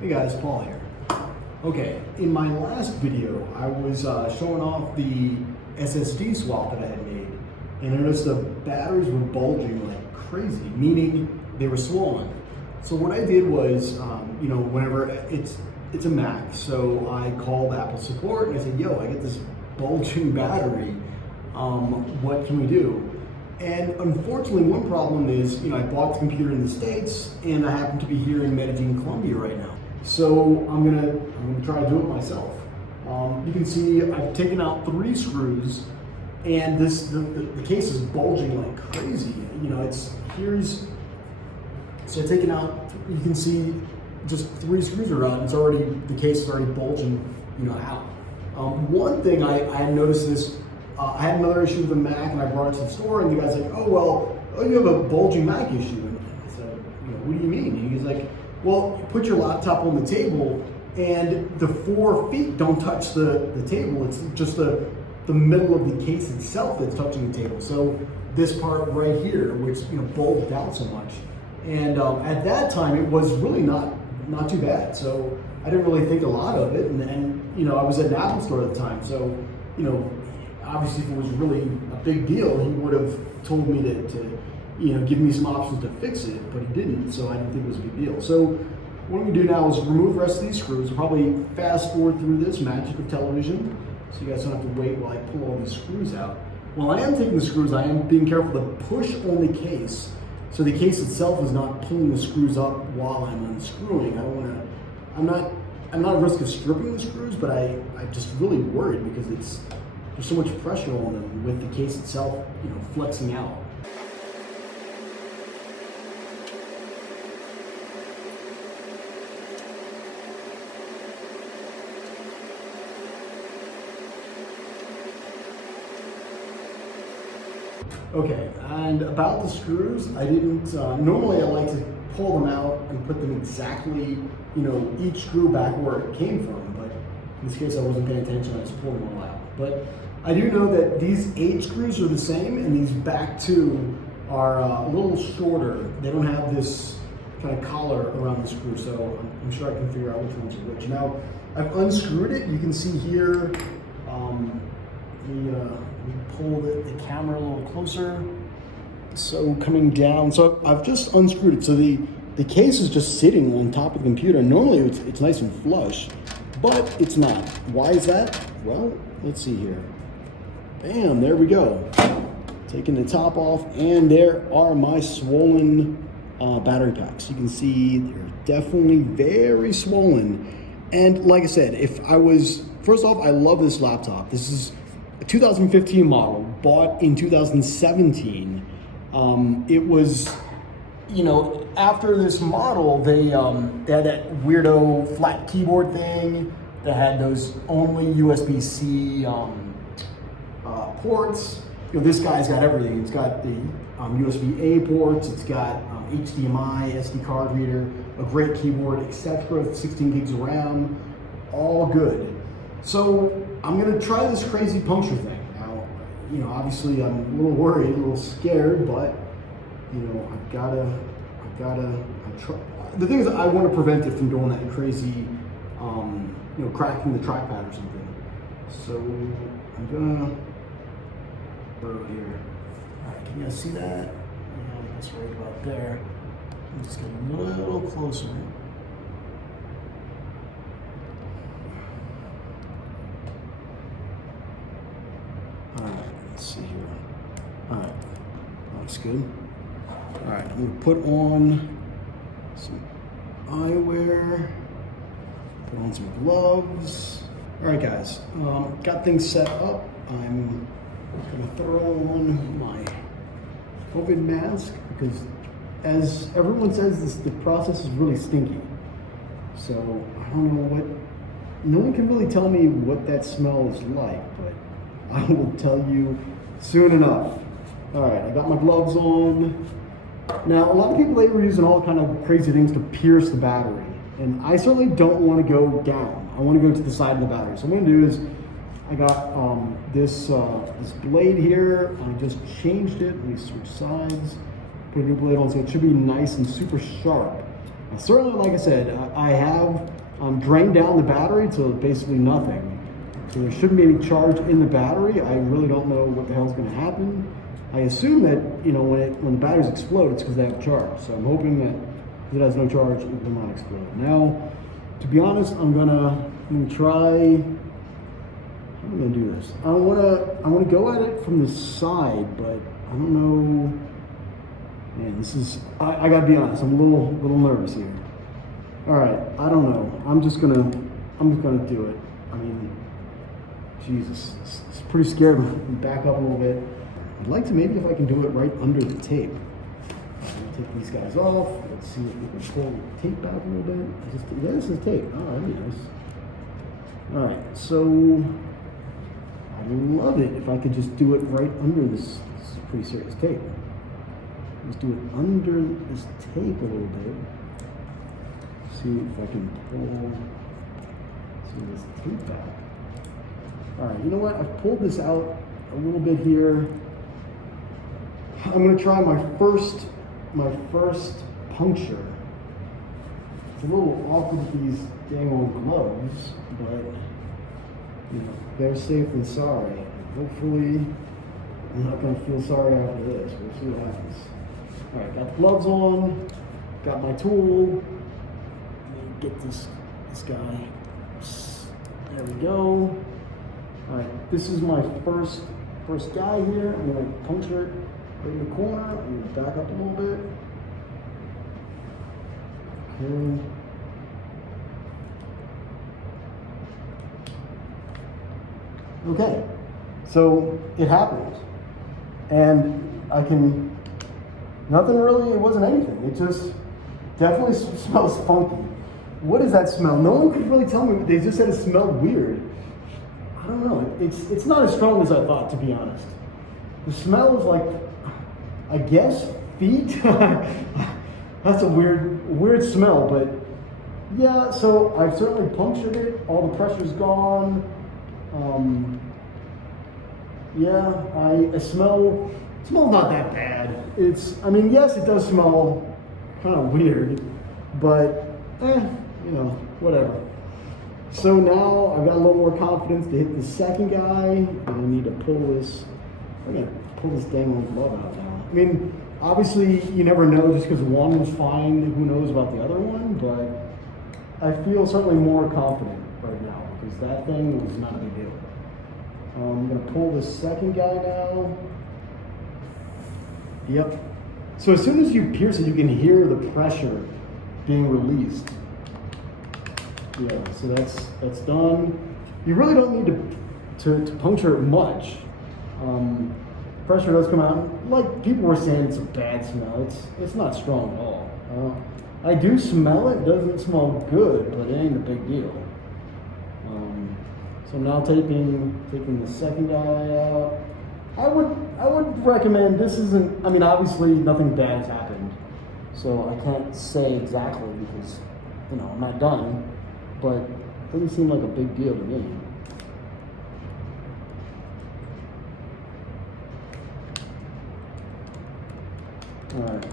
Hey guys, Paul here. Okay, in my last video, I was showing off the SSD swap that I had made, and I noticed the batteries were bulging like crazy, meaning they were swollen. So what I did was, whenever it's a Mac, so I called Apple support and I said, yo, I get this bulging battery, what can we do? And unfortunately, one problem is, I bought the computer in the States and I happen to be here in Medellin, Colombia right now. So I'm gonna try to do it myself. You can see I've taken out 3 screws, and the case is bulging like crazy. So I've taken out, you can see just 3 screws are out, and the case is already bulging, out. One thing I had noticed is, I had another issue with the Mac, and I brought it to the store, and the guy's like, oh, you have a bulging Mac issue. And I said, what do you mean? And he's like, well, you put your laptop on the table, and the 4 feet don't touch the table. It's just the middle of the case itself that's touching the table. So this part right here, which bulged out so much, and at that time it was really not too bad. So I didn't really think a lot of it, and I was at an Apple store at the time, so obviously if it was really a big deal, he would have told me to give me some options to fix it, but he didn't, so I didn't think it was a big deal. So what I'm gonna do now is remove the rest of these screws. I'll probably fast forward through this magic of television, so you guys don't have to wait while I pull all these screws out. While I am taking the screws, I am being careful to push on the case, so the case itself is not pulling the screws up while I'm unscrewing. I'm not at risk of stripping the screws, but I'm just really worried because there's so much pressure on them with the case itself, flexing out. Okay, and about the screws, I didn't, normally I like to pull them out and put them exactly, each screw back where it came from, but in this case I wasn't paying attention, I just pulled them all out. But I do know that these 8 screws are the same, and these back 2 are a little shorter. They don't have this kind of collar around the screw, so I'm sure I can figure out which ones are which. Now, I've unscrewed it. You can see here, we pull the camera a little closer. So coming down, so I've just unscrewed it. So the case is just sitting on top of the computer. Normally it's nice and flush, but it's not. Why is that? Well, let's see here. Bam, there we go. Taking the top off, and there are my swollen battery packs. You can see they're definitely very swollen. And like I said, first off, I love this laptop. This is a 2015 model, bought in 2017. It was, after this model, they had that weirdo flat keyboard thing that had those only USB-C ports. This guy's got everything. It's got the USB-A ports, it's got HDMI, SD card reader, a great keyboard, etc., 16 gigs of RAM, all good. So I'm gonna try this crazy puncture thing. Now, obviously I'm a little worried, a little scared, but I've gotta try. The thing is, I want to prevent it from doing that crazy, cracking the trackpad or something. So I'm gonna go here. All right, can you guys see that? Yeah, that's right about there. I'm just getting a little closer. All right, let's see here. All right, looks good. All right, I'm gonna put on some eyewear, put on some gloves. All right, guys, got things set up. I'm gonna throw on my COVID mask because, as everyone says, the process is really stinky. So I don't know no one can really tell me what that smell is like, but I will tell you soon enough. All right, I got my gloves on. Now, a lot of people, they were using all kind of crazy things to pierce the battery, and I certainly don't want to go down. I want to go to the side of the battery. So what I'm going to do is, I got this blade here. I just changed it. Let me switch sides. Put a new blade on, so it should be nice and super sharp. Certainly, like I said, I have drained down the battery to basically nothing. So there shouldn't be any charge in the battery. I really don't know what the hell's going to happen. I assume that, you know, when the batteries explode, it's because they have charge. So I'm hoping that if it has no charge, it will not explode. Now, to be honest, I'm gonna try. How am I gonna do this? I wanna go at it from the side, but I don't know. Man, this is. I gotta be honest. I'm a little nervous here. All right, I don't know. I'm just gonna do it. I mean, Jesus, it's pretty scared. Back up a little bit. I'd like to maybe if I can do it right under the tape. I'm gonna take these guys off. Let's see if we can pull the tape back a little bit. Yeah, this is tape. Oh, that'd be nice. All right, so I'd love it if I could just do it right under this. This is pretty serious tape. Just do it under this tape a little bit. See if I can pull this tape back. All right, you know what? I've pulled this out a little bit here. I'm gonna try my first puncture. It's a little awkward with these dang old gloves, but you know, they're safe than sorry. Hopefully, I'm not gonna feel sorry after this. We'll see what happens. All right, got the gloves on, got my tool. Get this guy. There we go. All right, this is my first guy here. I'm gonna puncture it right in the corner. I'm gonna back up a little bit. Okay, so it happened, and nothing really, it wasn't anything. It just definitely smells funky. What is that smell? No one could really tell me. They just said it smelled weird. I don't know. It's not as strong as I thought, to be honest. The smell is like, I guess, feet. That's a weird smell, but yeah. So I've certainly punctured it. All the pressure's gone. Yeah, it smells not that bad. I mean, yes, it does smell kind of weird, but you know, whatever. So now I've got a little more confidence to hit the second guy, and I need to pull this. I'm gonna pull this dang old glove out now. I mean, obviously you never know just because one was fine. Who knows about the other one? But I feel certainly more confident right now because that thing was not a big deal. I'm gonna pull this second guy now. Yep. So as soon as you pierce it, you can hear the pressure being released. Yeah, so that's done. You really don't need to puncture it much. Pressure does come out. Like people were saying, it's a bad smell. It's not strong at all. I do smell it. It doesn't smell good, but it ain't a big deal. So now taking the second guy out. I would recommend, this isn't, I mean, obviously nothing bad has happened, so I can't say exactly because, you know, I'm not done, but it doesn't seem like a big deal to me. All right,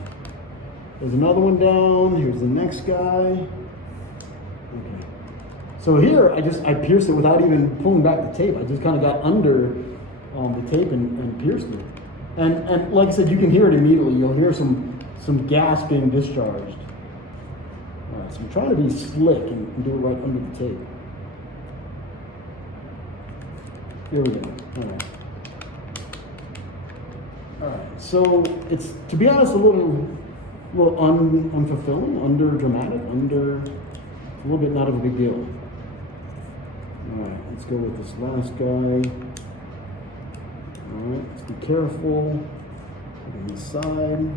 there's another one down. Here's the next guy. Okay. So here, I pierced it without even pulling back the tape. I just kind of got under the tape and pierced it. And like I said, you can hear it immediately. You'll hear some gas being discharged. All right, so I'm trying to be slick and do it right under the tape. Here we go. All right. All right. So it's, to be honest, a little unfulfilling, under dramatic, a little bit not of a big deal. All right, let's go with this last guy. All right, let's be careful. Put it on the side.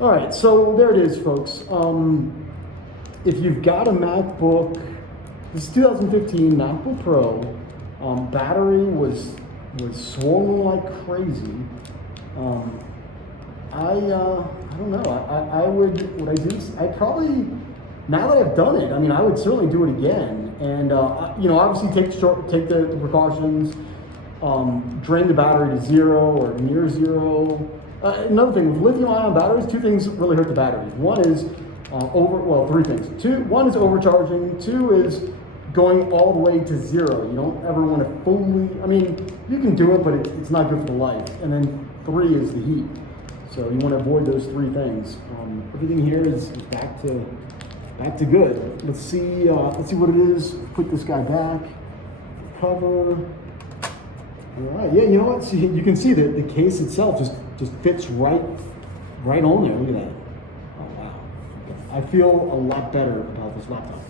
All right, so there it is, folks. If you've got a MacBook, this is 2015 MacBook Pro. Battery was swollen like crazy. I don't know. Would I do? I probably, now that I've done it, I mean, I would certainly do it again. And you know, obviously take the precautions. drain the battery to 0 or near 0. Another thing, with lithium-ion batteries, two things really hurt the battery. One is three things. One is overcharging. Two is going all the way to 0. You don't ever want to fully, I mean, you can do it, but it's not good for the life. And then 3 is the heat. So you want to avoid those 3 things. Everything here is back to good. Let's see what it is. Put this guy back. Cover. All right. Yeah, you know what? See, you can see that the case itself just fits right on there. Look at that. Oh wow. I feel a lot better about this laptop.